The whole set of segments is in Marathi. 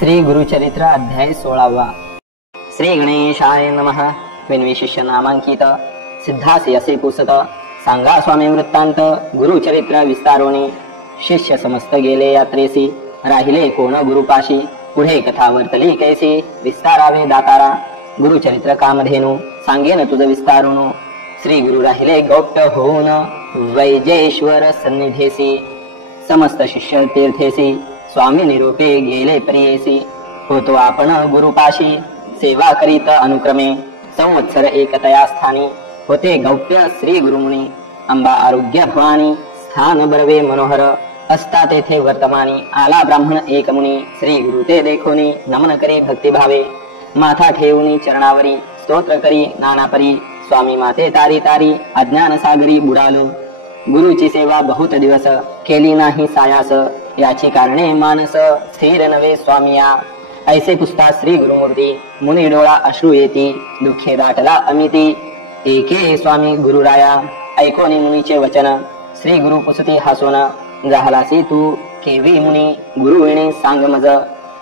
श्री गुरुचरित्र अध्याय 16वा। श्री गणेशाय नमः। विनवी शिष्य नामांकित सिद्धासी असे पुसत सांगा स्वामी वृत्तांत गुरुचरित्र विस्तारोणी। शिष्य समस्त गेले यात्रेसी राहिले कोण गुरुपाशी पुढे कथा वर्तली कैसी विस्तारावे दातारा गुरुचरित्र कामधेनु सांगेन तुझ विस्तारुनु। श्री गुरु राहिले गौप्य होऊन वैजेश्वर सन्निधेसी समस्त शिष्य तीर्थेसी स्वामी निरूपे गेले प्रियेसी। होतो आपण गुरुपाशी सेवा करीत अनुक्रमे संवत्सर एकतया स्थानी होते गौप्य श्री गुरुमुनी। अंबा आरोग्य भवानी स्थान बरवे मनोहर असता तेथे वर्तमानी आला ब्राह्मण एक मुनी। श्री गुरु ते देखोनी नमन करी भक्ती भावे माथा ठेवूनी चरणावरी स्तोत्र करी नानापरी स्वामी माते तारी तारी अज्ञान सागरी बुडालो। गुरुची सेवा बहुत दिवस केली नाही सायास याची कारणे मानस स्थिर नवे स्वामिया। ऐसे पुसता श्री गुरुमूर्ती मुनी डोळा अश्रू येती दुःखे दाटला अमिती। एके स्वामी गुरुराया ऐकोनी मुनीचे वचन श्री गुरु पुसती हासोन झालासी तू केवी मुनी गुरुविणे सांग मज।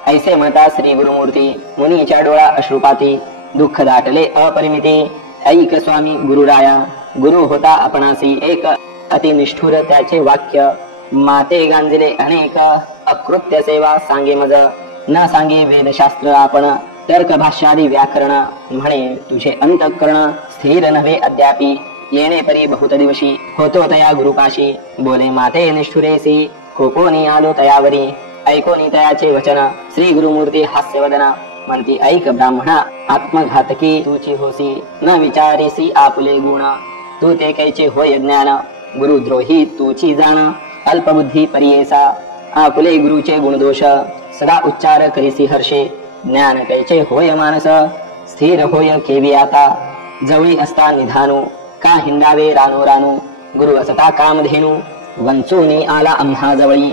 ऐसे म्हणता श्री गुरुमूर्ती मुनीच्या डोळा अश्रुपाती दुःख दाटले अपरिमिती। ऐक स्वामी गुरुराया गुरु होता आपणासी एक अति निष्ठुर त्याचे वाक्य माते गांजिले अनेक अकृत्य सेवा सांगे मज। न सांगे वेदशास्त्र आपण तर्क भाष्यादी व्याकरण म्हणे तुझे अंतःकरण स्थिर नव्हे अद्यापी येणे परी बहुत दिवशी होतो तया गुरुपाशी। बोले माते निष्ठुरेसी कोकोनी आलो तयावरी ऐकोनी तयाचे वचन श्री गुरुमूर्ती हास्यवदना म्हणती ऐक ब्राह्मणा आत्मघातकी तुची होसी न विचारेसी आपुले गुण तू ते कैचे होय ज्ञान गुरुद्रोही तुची जाण अल्पबुद्धी परियेसा आपुले गुरुचे गुणदोष सदा उच्चार करीसी हर्षे ज्ञान कैचे होय मानस स्थिर होय केवी आता जवळी असता निधानू का हिंडावे रानो रानू गुरु असता कामधेनू वंचूनी आला आम्हा जवळी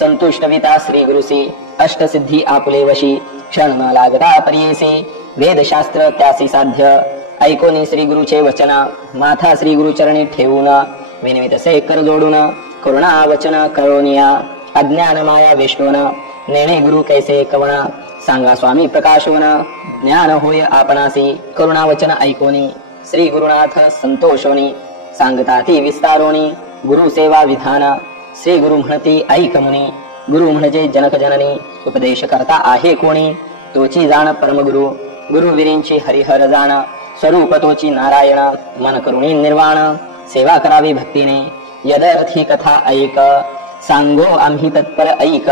संतुष्टविता श्री गुरुसी अष्टसिद्धी आपुले वशी क्षण न लागता परियेसी वेदशास्त्र त्यासी साध्य ऐकोनी श्री गुरुचे वचन माथा श्री गुरुचरणी ठेवून विनवित से कर जोडून करुणा वचन करोनिया अज्ञान माया विष्णून नेणे गुरु कैसे कवण सांगा स्वामी प्रकाशवन ज्ञान होय आपणासी करुणा वचन ऐकोनी श्री गुरुनाथ संतोषोनी सांगताती विस्तारोनी गुरु सेवा विधान श्री गुरु म्हणती ऐक मुनी गुरु म्हणजे जनक जननी उपदेश करता आहे कोणी तोची जाण परमगुरु गुरुवीरींची हरिहर जाण स्वरूप तोची नारायण मन करुणी निर्वाण सेवा करावी भक्तीने यदर्थी कथा ऐक सांगो आम्ही तत्पर ऐक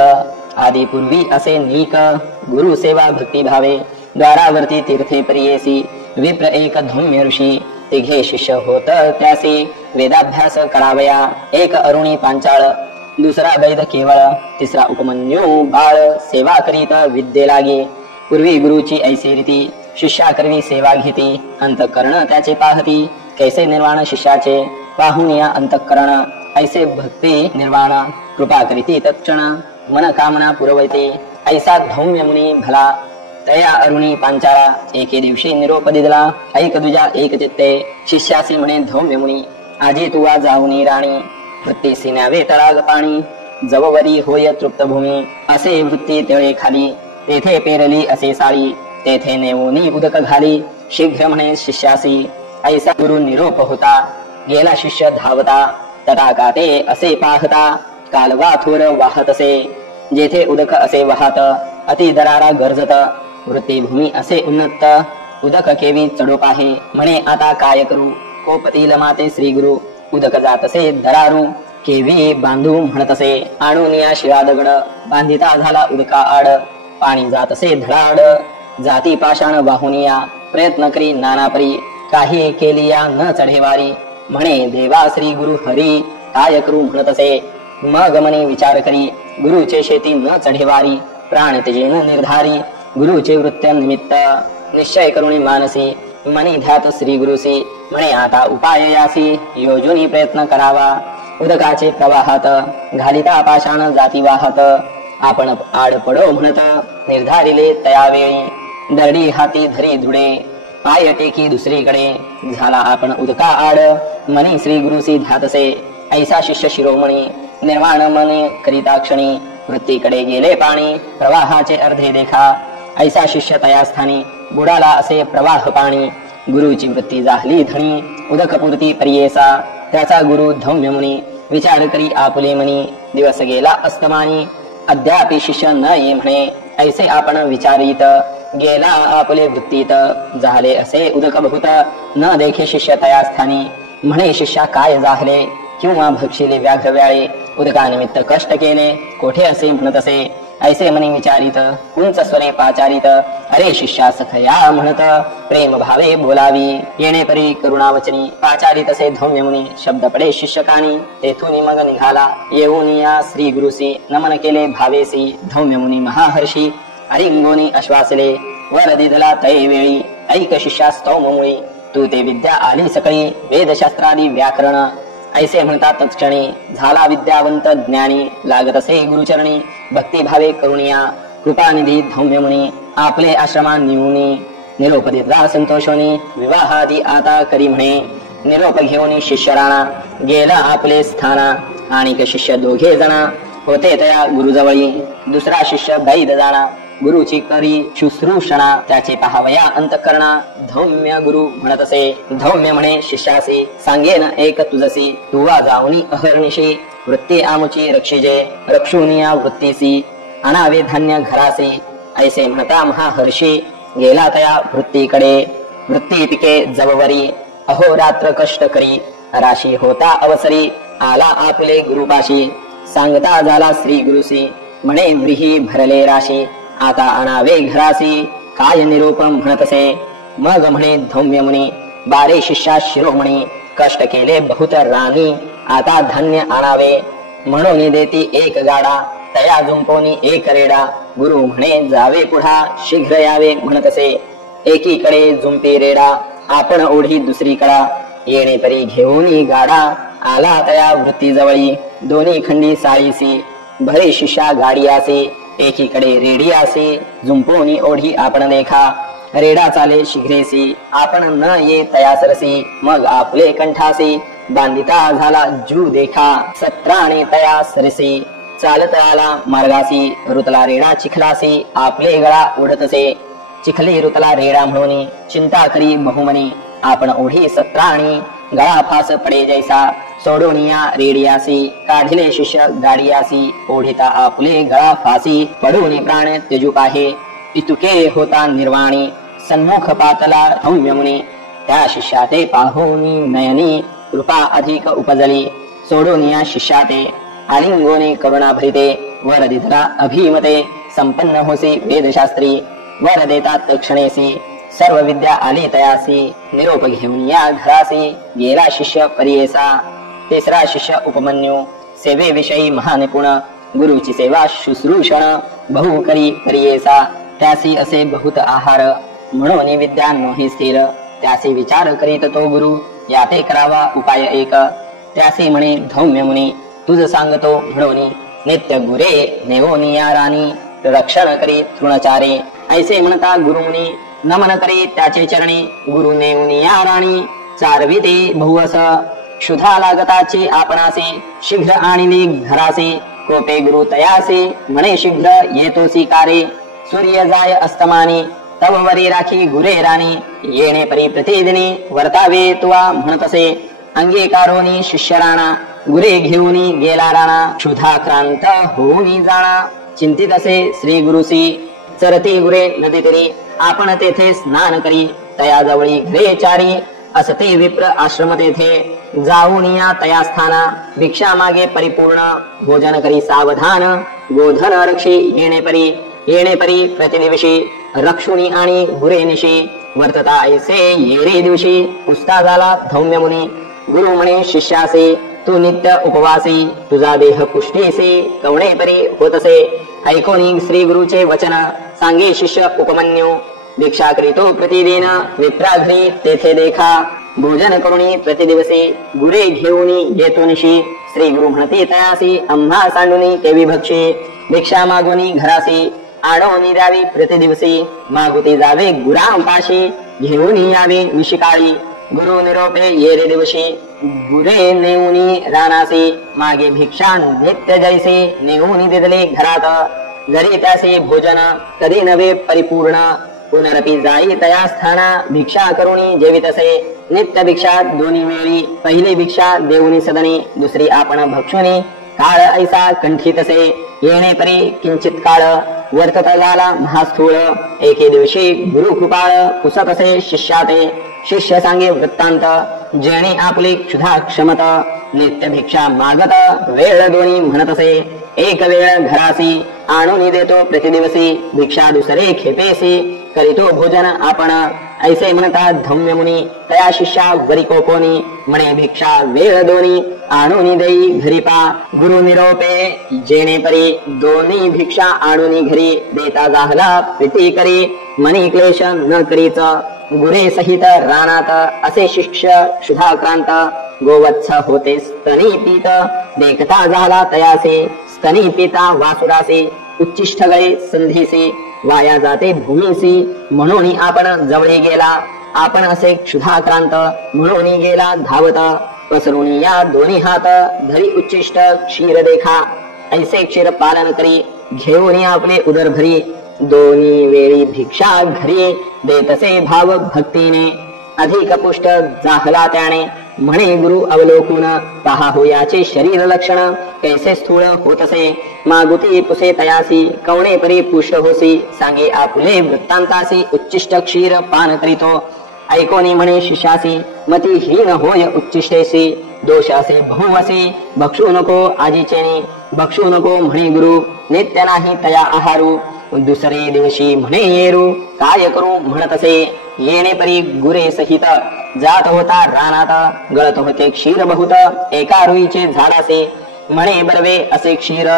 आदी पूर्वी असे नीक गुरु सेवा भक्ती भावे द्वारावरती तीर्थे प्रियेसी विप्र एक धौम्य ऋषी तिघे शिष्य होत त्यासी वेदाभ्यास करावया एक अरुणी पांचाळ दुसरा वैद केवळ तिसरा उपमन्यू बाळ सेवा करीत विद्ये लागे पूर्वी गुरुची ऐसी रीती शिष्या करवी सेवा घेती अंतःकरण त्याचे पाहती कैसे निर्वाण शिष्याचे पाहून या अंतःकरण ऐसे भक्ती निर्वाण कृपा करीती तत्क्षण मन कामना पुरवते ऐसा धौम्य मुनी भला तया अरुणी पांचाळा एके दिवशी निरोप दिला ऐक दुजा एक चित्ते शिष्यासी म्हणे धौम्य मुनी आजी तुवा जाऊनी राणी वृत्ती सिन्यावे तळाग पाणी जववरी होय तृप्त भूमी असे वृत्ती तळे खाली तेथे पेरली असे साळी तेथे नेवोनी उदक घाली शीघ्र म्हणे शिष्यासी ऐसा गुरु निरोप होता गेला शिष्य धावता तटाकाते असे पाहता कालवा थोर वाहत असे जेथे उदक असे वाहत अति दरारा गरजत वृत्तीभूमी असे उन्नत उदक केवी चढोप आहे म्हणे आता काय करू कोपतील माते श्री गुरु उदक जातसे दरारू केवी बांधू म्हणतसे आणून या शिळा दगड बांधिता झाला उदका आड पाणी जातसे धडाड जाती पाषाण वाहुनिया प्रयत्न करी नानापरी काही केली या न चढेवारी म्हणे देवा श्री गुरु हरी काय करू म्हणतसे मग मनी विचार करी गुरुचे शेती न चढेवारी प्राण तेजेन निर्धारी गुरुचे वृत्त्य निमित्त निश्चय करुणी मानसी मनी ध्यात श्री गुरुसी म्हणे आता उपाय यासी योजुनी प्रयत्न करावा उदकाचे प्रवाहात घालिता पाषाण जाती वाहत आपण आड पडो म्हणत निर्धारिले तयावेळी दरडी हाती धरी धुडे पाय टेकी दुसरीकडे झाला आपण उदका आड मनी श्री गुरुसी ध्यातसे ऐसा शिष्य शिरोमणी निर्वाण मनी करिता क्षणी वृत्तीकडे गेले पाणी प्रवाहाचे अर्धे देखा ऐसा शिष्य तया स्थानी बुडाला असे प्रवाह पाणी गुरुची वृत्ती झाली धणी उदकपूर्ती परियेसा त्याचा गुरु धौम्य मुनी विचार करी आपुले मनी दिवस गेला अस्तमानी अद्यापि शिष्य न ये म्हणे ऐसे आपण विचारित गेला आपुले वृत्तीत झाले असे उदक बहुत न देखे शिष्य तया स्थानी म्हणे शिष्या काय झाले किंवा भक्षिले व्याघ्र व्याळे उदकानिमित्त कष्ट केले कोठे असे म्हणत असे ऐसे मनी विचारित उंच स्वरे पाचारित अरे शिष्या सखया म्हणत प्रेम भावे बोलावी येणे परी करुणावचनी पाचारित असे धौम्य मुनी शब्द पडे शिष्यकानी तेथून मग निघाला येऊन या श्री गुरुसी नमन केले भावेसी धौम्य मुनी महाहर्षी अरिंगोनी आश्वासले वर दिदला तय वेळी ऐक शिष्या स्तौम मुळी तू ते विद्या आली सकळी वेदशास्त्रादी व्याकरण ऐसे म्हणतात तत्क्षणी झाला विद्यावंत ज्ञानी लागत असे गुरुचरणी भक्तिभावे करुणिया कृपानिधी धौम्य मुनी आपले आश्रमा निवुनी निरोप दिला संतोषोनी विवाहादी आता करी म्हणे निरोप घेऊन शिष्य राणा गेला आपले स्थाना आणि शिष्य दोघे जना होते तया गुरुजवळी दुसरा शिष्य बैद जाणा गुरुची करी शुश्रूषणा त्याचे पहावया अंतकरणा धौम्य गुरु म्हणत असे धौम्य म्हणे शिष्यासी सांगेन एक तुझसी तुवा जाऊनी अहर्निशी वृत्ती आमुची रक्षिजे रक्षुनिया वृत्तीसी अनावे धान्य घरासी ऐसे म्हणता महाहर्षी गेला तया वृत्तीकडे वृत्ती पिके जववरी अहोरात्र कष्ट करी राशी होता अवसरी आला आपले गुरुपाशी सांगता झाला श्री गुरुसी म्हणे व्रीही भरले राशी आता अनावे घरासी काय निरूपम म्हणत असे मग म्हणे धौम्य मुनी बारे शिष्या शिरोमणी कष्ट केले बहुत राणी आता धान्य आणावे म्हणून देती एक गाडा तया जुंपोनी एक रेडा गुरु म्हणे जावे पुढा शीघ्र यावे म्हणत असे एकीकडे जुंपी रेडा आपण ओढी दुसरीकडा येणे तरी घेऊन गाडा आला तया वृत्ती जवळी दोन्ही खंडी साळीसी भरे शिष्या गाडी आसी एकीकडे रेडी आसे जुंपोनी ओढी आपण देखा रेडा चाले शीघ्रेसी आपण न ये तयासरसी मग आपले कंठासी बांधिता झाला जू देखा सत्राने तया सरसी चालत आला मार्गासी रुतला रेडा चिखलासी आपले गळा उडतसे चिखली रुतला रेडा म्हणून चिंता करी बहुमनी आपण ओढी सत्राणी गळा फास पडे जैसा सोडोनिया रेडियासी काढिले शिष्य गाडियासी ओढिता आपले गळा फासी पडून प्राण त्यजू पाहे इतुके होता निर्वाणी सन्मुख पातला धौम्य मुनी त्या शिष्याते पाहोनी नयनी कृपा अधिक उपजली सोडोनिया शिष्याते आलिंगोने करुणा भरिते वर दिधरा अभिमते संपन्न होसी वेदशास्त्री वर देता तक्षणेसी सर्व विद्या आली तयासी निरोप घेऊन या घरासी गेला शिष्य परियेसा तिसरा शिष्य उपमन्यू सेवेविषयी महानिपुण गुरुची सेवा शुश्रूषण बहु करी परियेसा त्यासी असे बहुत आहार म्हणून विद्या नोही स्थिर त्यासी विचार करीत तो गुरु याते करावा उपाय एक त्यासी म्हणे धौम्य मुनी तुझ सांगतो म्हणून नित्य गुरे नेवोनिया राणी रक्षण करी तृणचारे ऐसे म्हणता गुरुमुनी नमन करी त्याचे चरणी गुरु नेवनिया राणी चारविते बहुअस क्षुधा लागताची आपणासे शीघ्र आणिली घरासे कोपे गुरु तयासे म्हणे शीघ्र येतोसी कारे सूर्य जाय अस्तमानी तव वरी राखी गुरे राणी येणे परी प्रतिदिनी वर्तावे तुवा म्हणत असे अंगीकारोनी शिष्य राणा गुरे घेऊनी गेला राणा क्षुधा क्रांत होऊनी जाणा चिंतित असे श्री गुरुसी चरती गुरे नदी तरी आपण तेथे स्नान करी तया जवळी घरे चारी असते विप्र आश्रम तेथे जाऊन या तया स्थाना भिक्षा मागे परिपूर्ण भोजन करी सावधान गोधन रक्षी येणे परी प्रतिदिवशी रक्षुणी आणि गुरे निशी वर्तता ऐसे येरे दिवशी पुस्ता झाला धौम्य मुनी गुरु म्हणे शिष्यासे तू नित्य उपवासी तुझा देह पुष्टीसी कवणे परी होतसे ऐकोनी श्री गुरुचे वचन सांगे शिष्य उपमन्यू भिक्षा करीतो प्रतिदिन विप्राघ्री तेथे देखा भोजन करुणी प्रतिदिवसी गुरे घेऊनी येतो निशी श्री गुरु म्हणती तयासी आम्हा सांडुनी केवी भक्षी भिक्षा मागुनी घरासी आडोनी द्यावी प्रतिदिवसी मागुती जावे गुराम पाशी घेऊन यावे निशिकाळी गुरु निरोपे येरे दिवशी गुरे नेऊनी रानासे मागे भिक्षा नित्य जैसे नेऊनी दिदले घरात घरी त्यासे भोजन कधी नवे परिपूर्ण पुनरपी जाई तया स्थाना भिक्षा करुणी जेवितसे नित्य भिक्षा दोन्ही वेळी पहिली भिक्षा देऊनी सदनी दुसरी आपण भक्षुनी काळ ऐसा कंठितसे येणे परी किंचित काळ वर्तत झाला महास्थूळ एके दिवशी गुरु कृपाळ पुसतसे शिष्याते शिष्य सांगे वृत्तांत जेणे आपले क्षुधा क्षमत नित्य भिक्षा मागत वेळ दोन्ही म्हणतसे एक वेळ घरासी आणून देतो प्रतिदिवसी भिक्षा दुसरे खेपेसी करीतो भोजन आपण ऐसे म्हणतात धौम्य मुनी तया शिष्या वरी कोपोनी म्हणे भिक्षा वेळ दोन्ही आणून देई घरी पा गुरु निरोपे जेणे परी दोन्ही भिक्षा आणून घरी देता जाहला प्रीती करी मनी क्लेश न करीच गुरे सहित रानात असे शिष्य क्षुधाक्रांत गोवत्स होते स्तनी पीत देखता झाला तयासे स्तनी पिता वासुरासे उच्चिष्ठ गळे संधीसे वाया जाते भूमीसी म्हणून आपण जवळे गेला आपण असे क्षुधाक्रांत म्हणून गेला धावत पसरून या दोन्ही हात धरी उच्चिष्ट क्षीर देखा ऐसे क्षीर पालन करी घेऊन आपले उदर भरी दोन्ही वेळी भिक्षा घरी देतसे भाव भक्तीने अधिक पुष्ट जाहला त्याने म्हणे गुरु अवलोकून पहा हो याचे शरीर लक्षण कैसे स्थूळ होतसे मागुती पुसे तयासी कवणे परी पुष्ट होसी सांगे आपुले वृत्तांतासी उच्चिष्ट क्षीर पान करीतो ऐकोनी म्हणे शिष्यासी मती हीन होय उच्चिष्टेसी दोषासे बहुवसी बक्षू नको आजीचेनी बक्षू नको म्हणे गुरु नित्य नाही तया आहारू दुसरे दिवशी म्हणे येरू काय करू म्हणतसे येणे परी गुरे सहित जात होता रानात गळत होते क्षीर बहुत एका रुईचे झाडासे म्हणे बरवे असे क्षीर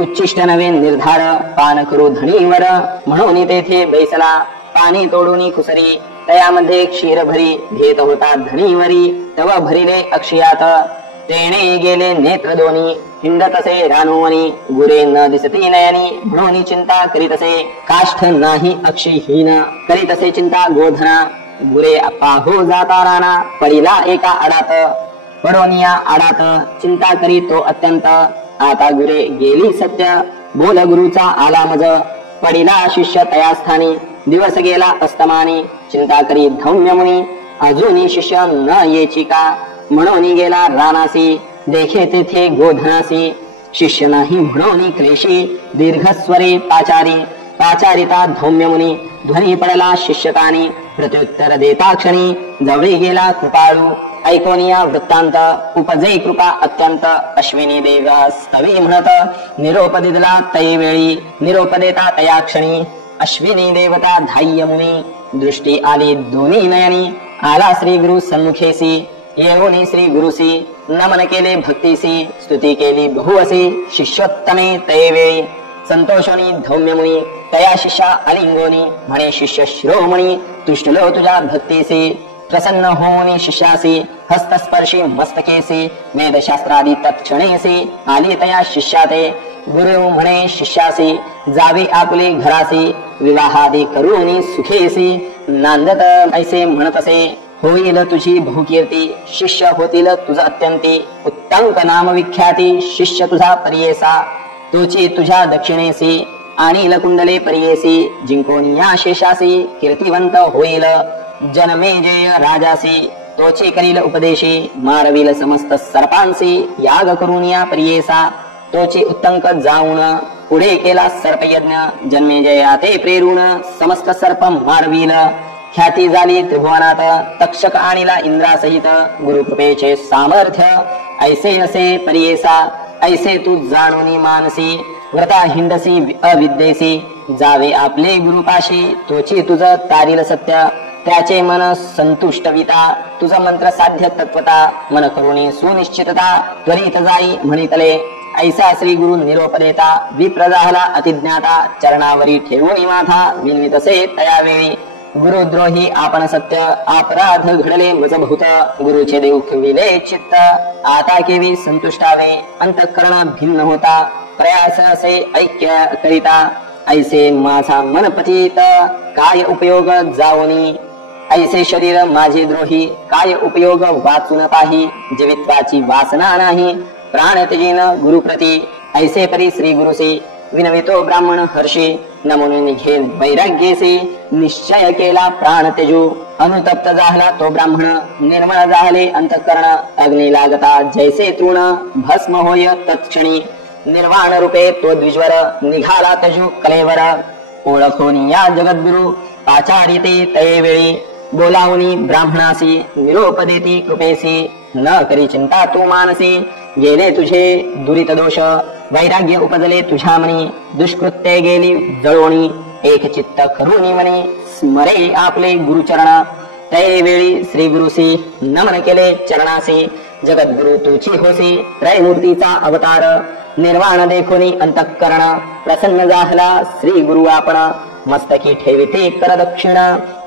उच्चिष्ट नवे निर्धार पान करू धणीवर म्हणून तेथे बैसला पाणी तोडून खुसरी तयामध्ये क्षीर भरी घेत होता धणीवरी तव भरिले अक्षयात तेणे गेले नेत्र दोन्ही हिंडतसे रानोवनी गुरे न दिसती नयनी म्हणून चिंता करीतसे काष्ठ नाही अक्षहीन करीतसे चिंता गोधना गुरे पाहो जाता राणा पडिला एका आडात पडोनिया आडात चिंता करी तो अत्यंत आता गुरे गेली सत्य बोल गुरुचा आला मज पडिला शिष्य तयास्थानी दिवस गेला अस्तमानी चिंता करी धौम्य मुनी अजूनही शिष्य न येची का म्हणून गेला रानासी देखे तेथे गोधनासी शिष्य नाही म्हणून क्लेशी दीर्घस्वरे पाचारिता धौम्य मुनी ध्वनी पडला शिष्यकानी प्रत्युत्तर देता क्षणी जवळी गेला कृपाळू ऐकोनिया वृत्तांत उपजे कृपा अत्यंत अश्विनी देव स्तवी म्हणत निरोप दिदला तै वेळी निरोप देता तया क्षणी अश्विनी देवता धाय्य मुनी दृष्टी आली दोन्ही नयनी आला श्री गुरु सन्मुखेसी येऊनी श्री गुरुसी नमन केले भक्तीसी स्तुती केली बहुअसी शिष्योत्तमे तये वेळी संतोषोनी धौम्य मुनी तया शिष्या अलिंगोनी म्हणे शिष्य शिरोमणी तुष्टलो तुझ्या भक्तीसी प्रसन्न होऊनी शिष्यासी हस्तस्पर्शी मस्तकेसी वेदशास्त्रादी तत्क्षणेसी आली तया शिष्याते गुरु म्हणे शिष्यासी जावे आपले घरासी विवाहादी करूनी सुखेसी नांदत ऐसे म्हणतसे होईल तुझी बहुकीर्ती शिष्य होतील तुझ अत्यंती उत्तंक नाम विख्याती शिष्य तुझा परियेसा तोची तुझ्या दक्षिणेसी आणि लकुंडले परियेसी जिंकोनी या शेषासी कीर्तिवंत होईल जनमेजय राजासी तोचे करील उपदेशी मारविल समस्त सर्पांसी याग करून या परियेसा तोचे उत्तंक जाऊन पुढे केला सर्पयज्ञ जन्मेजया ते प्रेरून समस्त सर्प मारविल ख्याती झाली त्रिभुवनात तक्षक आणिला इंद्रासहित गुरुकृपेचे सामर्थ्य ऐसे असे परियेसा ऐसे तू जाणूनी मानसी व्रता हिंडसी अविद्येसी जावे आपले गुरुपाशी तोची तुझ तारील सत्य त्याचे मन संतुष्टविता तुझ मंत्र साध्य तत्वता मन करुणी सुनिश्चितता त्वरित जाई म्हणितले ऐसा श्री गुरु निरोप देता विप्रजाहला अतिज्ञाता चरणावरी ठेवून माथा विनवितसे तयावेळी गुरुद्रोही आपण सत्य अपराध घडले मज बहुत गुरुचे देव खिविले चित्त आता केवी संतुष्टावे अंतःकरण भिन्न होता प्रयास असे ऐक्य करिता ऐसे माझा मन पतित काय उपयोग जावनी ऐसे शरीर माझे द्रोही, काय उपयोग वाचून पाही, जीवित्वाची वासना नाही, प्राण त्यजेन गुरुप्रती, ऐसे परी श्री गुरुसे विनवितो ब्राह्मण हर्षे, नमुने निघेल वैराग्येसे, निश्चय केला प्राण त्यजू, अनुतप्त झाला तो ब्राह्मण, निर्मळ झाले अंतःकरण, अग्नी लागता जैसे तृण, भस्म होय तत्क्षणी, निर्वाण रूपे तो द्विजवर, निघाला त्यजू कलेवर, ओळखोनी या जगद्गुरु, आचारिते तये वेळी, बोलावनी ब्राह्मणासी, निरोप देती कृपेसी, न करी चिंता तू मानसी, गेले तुझे दुरित दोष, वैराग्य उपजले तुझ्या मनी, दुष्कृत्ये गेली जळोणी, एक चित्त करुणी मनी, स्मरे आपले गुरुचरण, तये वेळी श्री गुरुसी नमन केले चरणासी, जगद्गुरु तुची होसी, त्रयमूर्तीचा अवतार, निर्वाण देखोनी अंतःकरण, प्रसन्न झाला श्री गुरु आपण, मस्तकी ठेविते कर दक्षिण,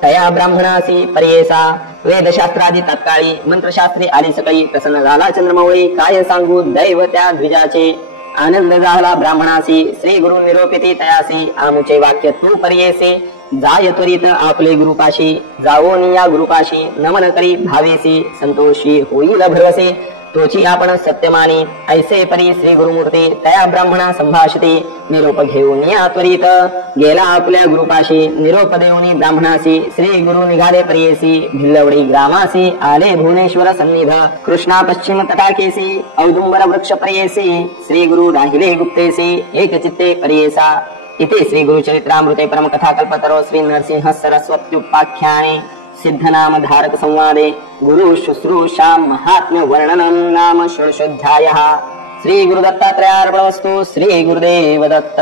तया ब्राह्मणासी पर्येसा, वेदशास्त्रादी तत्काळी, मंत्रशास्त्री आली सकाळी, प्रसन्न झाला चंद्रमौळी, काय सांगू दैव त्या द्विजाचे, आनंद झाला ब्राह्मणासी, श्री गुरु निरोपिते तयासी, आमुचे वाक्य तू पर्येसे, जाय त्वरित आपले गुरुपाशी, जावोनी या गुरुपाशी, नमन करी भावेसी, संतोषी होईल भरवसे, तोची आपण सत्यमानी, ऐसे परी श्री गुरुमूर्ती, तया ब्राह्मणा संभाषिते, निरोप घेऊन या त्वरित, गेला आपल्या गुरुपाशी, निरोप देऊनी ब्राह्मणासी, श्री गुरु निघाले प्रियसी, भिल्लवडी ग्रामासी, आले भुवनेश्वर सन्निध, कृष्णा पश्चिम तटाकेसी, औदुंबर वृक्ष प्रियसी, श्री गुरु राहिले गुप्तेसी, एक चित्ते प्रियसा, इथे श्री गुरुचरित्रामृते परमकथा कल्पतरो श्री नरसिंह सरस्वत्युपाख्याने सिद्धनाम धारक संवादे गुरु शुश्रूषा महात्म्य वर्णनम नाम षोडशोऽध्यायः। श्री गुरुदत्तात्रेयार्पणमस्तु। श्री गुरुदेव दत्त।